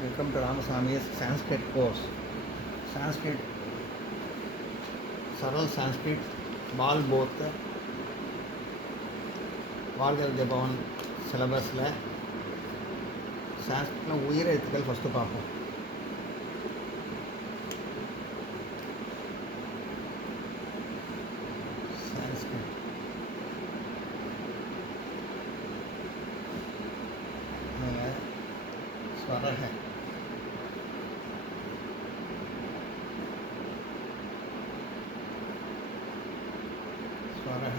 Welcome to Ramaswamy's Sanskrit course. Sanskrit, Saral Sanskrit, Bal Both, வாழ்கள் ஜெபவன் சிலபஸில் சான்ஸ்கிரிட்டில் உயிர் எழுத்துக்கள் first பார்ப்போம். சான்ஸ்கிரிட் ஸ்வரக ஸ்வரக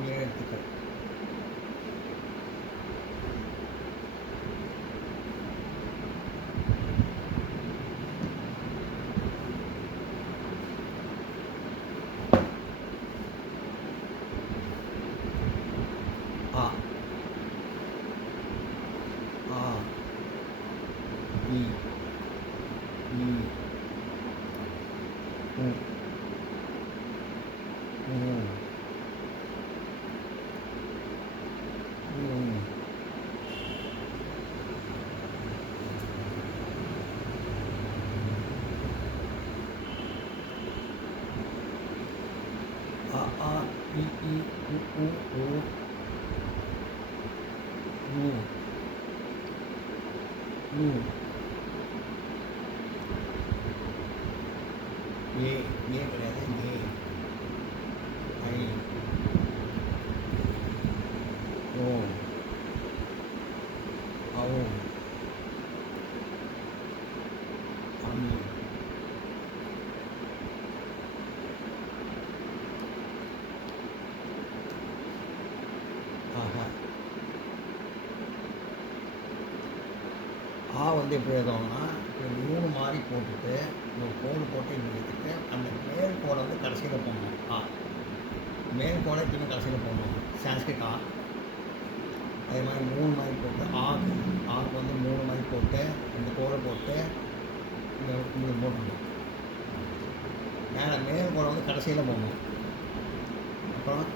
உயிர் எழுத்துக்கள் ஆ ஆ இ ஈ உ ஊ ஊ ஆ ஆ இ ஈ உ ஊ ஊ ஊ ஊ ஏ ஏ கிடையாது ஏ ஐ ஓ ஔ அம் ஆஹா ஆ வந்து எப்படி எழுதுவாங்கன்னா இப்போ 3 மாதிரி போட்டுட்டு ஒரு கோடு போட்டு இப்படி எடுத்துட்டு அந்த மேல் கோடை வந்து கடைசியில் போடணும். ஆ மேல் கோடை திரும்ப கடைசியில் போடணும். சான்ஸ்கிரிட் ஆ அதே மாதிரி 3 மாதிரி போட்டு ஆக்கு வந்து 3 மாதிரி போட்டு இந்த கோடை போட்டு இங்கே போட்டுடணும். மேல் கோடை வந்து கடைசியில் போடணும். அப்புறம்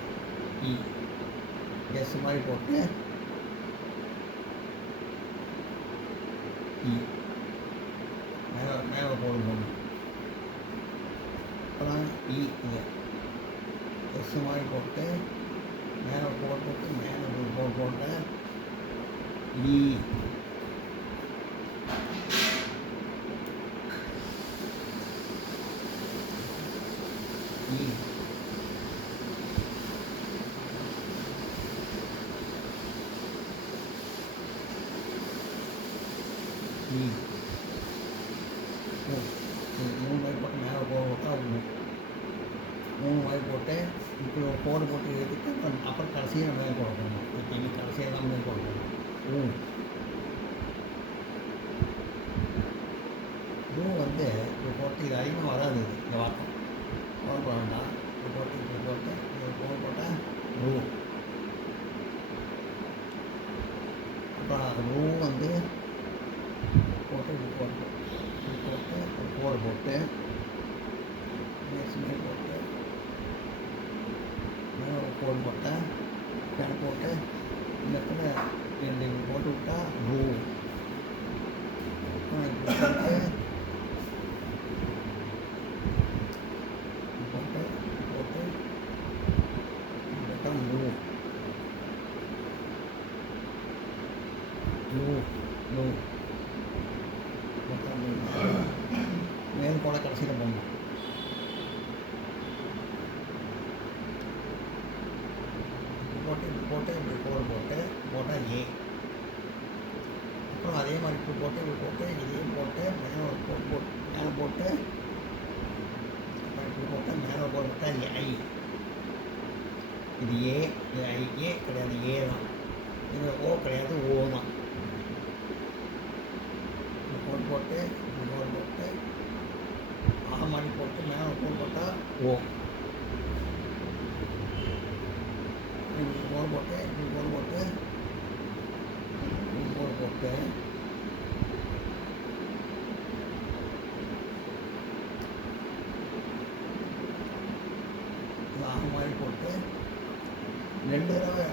இ எஸ் மாதிரி போட்டு இ மேலே கோடு போடணும். அப்புறம் இ இங்கே எஸ் மாதிரி போட்டு மேலே கோடு போட்டு மேலே ஒரு கோடு போட்டு இ இ இ ஊ 3 மாதிரி போட்டு மேலே கோடு போட்டால் ஊ 3 மாதிரி போட்டு இப்படி ஒரு கோடு போட்டு எடுத்துட்டு அப்புறம் கடைசியாக மேல் கோடு போடணும். எப்பயுமே கடைசியாக தான் மேல் கோடு போடணும். ஊ வந்து இப்போ போட்டு இது அதிகமாக வராது. இந்த வார்த்தை கோடு போட வேண்டாம். இப்போ போட்டு இப்படி போட்டு இது கோடு போட்டால் ரூ. அப்புறம் ரூ வந்து போட்டு இப்படி போட்டு இப்படி போட்டு ஒரு கோடு போட்டு மேல் போட்டு மேலே ஒரு கோடு போட்டால் மேலே போட்டு இந்த இடத்துல 2 இப்படி போட்டு விட்டா ரூ. அப்புறம் இப்படி போட்டு போட்டு போட்டு போட்டால் லூ லூ லூ போட்டால் லூ. மேல் கோடை கடைசியில் போடணும். போட்டு இப்படி போட்டு இப்படி கோடு போட்டு போட்டால் ஏ. அப்புறம் அதே மாதிரி இப்படி போட்டு இப்படி போட்டு இதையும் போட்டு மேலே ஒரு கோடு போட்டு மேலே போட்டு அப்புறம் இப்படி போட்டு மேலே கோடு போட்டால் ஐ. இது ஏ இது ஐ. ஏ கிடையாது ஏ தான். இது ஓ கிடையாது ஓ தான். இப்படி கோடு போட்டு இப்படி கோடு போட்டு ஆ மாதிரி போட்டு மேலே கோடு போட்டால் ஓ. இப்படி கோடு போட்டு இப்படி கோடு போட்டு இப்படி கோடு போட்டு ஆ மாதிரி போட்டு 2 தடவை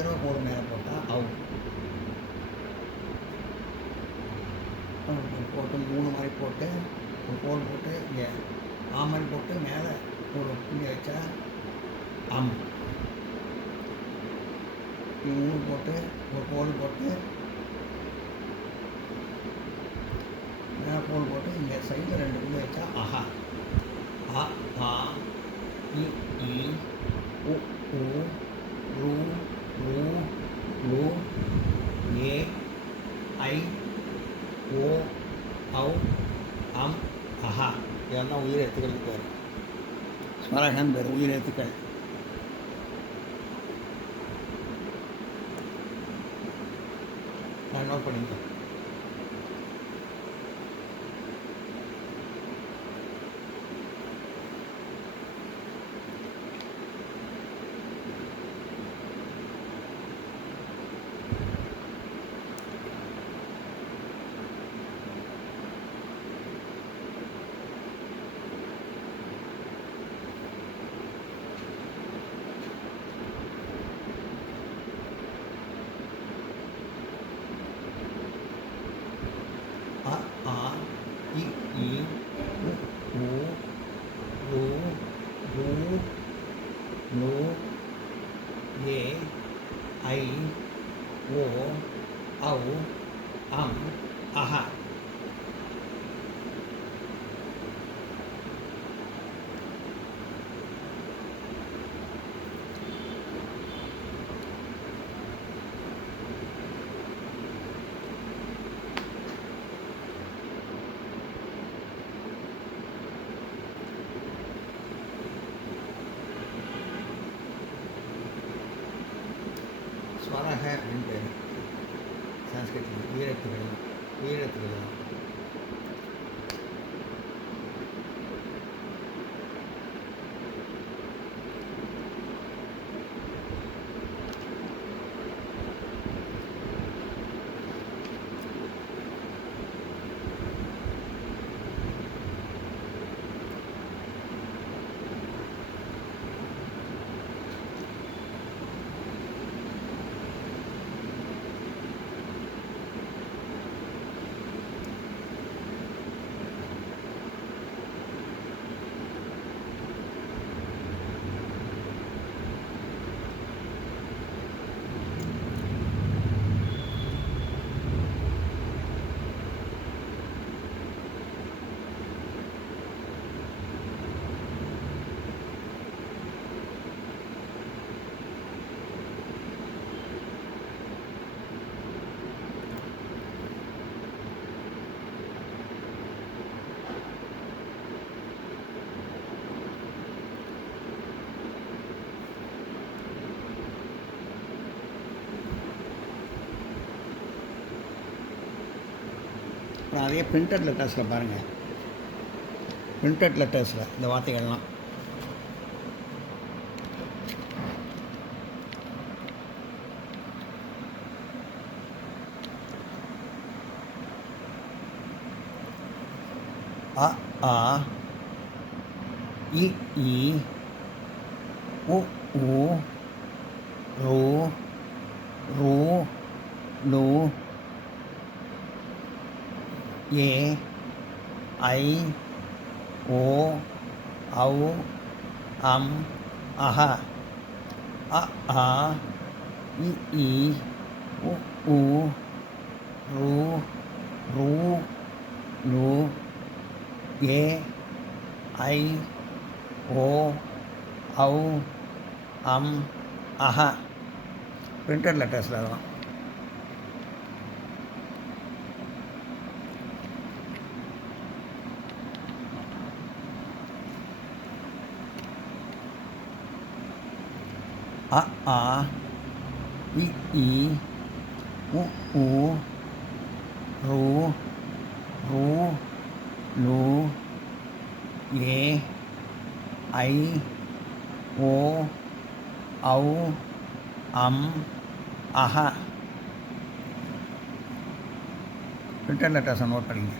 தடவை கோடு மேலே போட்டால் போட்டு 3 மாதிரி போட்டு ஒரு கோடு போட்டு இங்கே மாதிரி போட்டு மேலே ஒரு புள்ளி வச்சா அம். 3 போட்டு ஒரு கோடு போட்டு மேலே கோடு போட்டு இங்கே சைடில் 2 புள்ளி வச்சா அஹா. அ ஆ இ ஈ உ ஊ ரு ரு ரு ஏ ஐ ஓ ஔ அம் அஹா. இதெல்லாம் உயிர் எழுத்துக்களுக்கு பேர். ஸ்வரகன் பேர் உயிர் எழுத்துக்கள். நான் நோட் பண்ணிங்க. அ ஆ இ ஈ உ ஊ ரு ரு நு ஏ ஐ ஓ ஔ அம் அஹா. ஸ்வரக அப்படின்னு பேர் சான்ஸ்கிரிட்டில். உயிரெழுத்துக்கள் தான். அப்புறம் அதே பிரிண்டட் லெட்டர்ஸில் பாருங்கள். பிரிண்டட் லெட்டர்ஸில் இந்த வார்த்தைகள்லாம் அ ஆ இ ஈ உ ஊ ரு ரு நு ஏ ஐ ஓ ஔ அம் அஹா. அ ஆ இ ஈ உ ஊ ரு ரு நு ஏ ஐ ஓ ஔ அம் அஹா. பிரிண்டட் லெட்டர்ஸில் தான். அ ஆ இ ஈ உ ஊ ரு ரு நு ஏ ஐ ஓ ஔ அம் அஹா. பிரிண்டட் லெட்டர்ஸை நோட் பண்ணிங்க.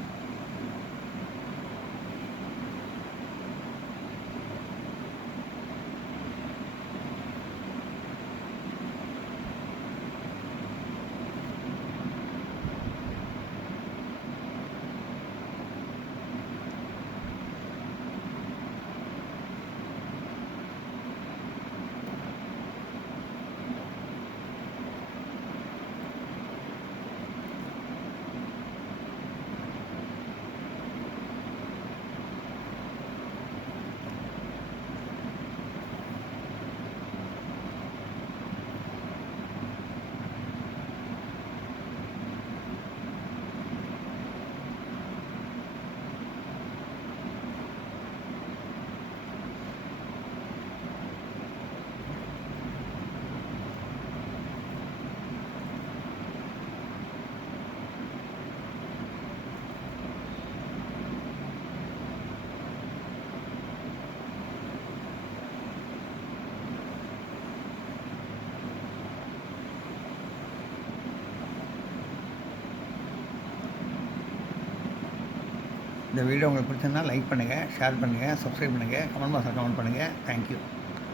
இந்த வீடியோ உங்களுக்கு பிடிச்சிருந்தா லைக் பண்ணுங்கள், ஷேர் பண்ணுங்கள், சப்ஸ்கிரைப் பண்ணுங்கள், கமெண்ட் பாக்ஸில் கமெண்ட் பண்ணுங்கள். தேங்க்யூ.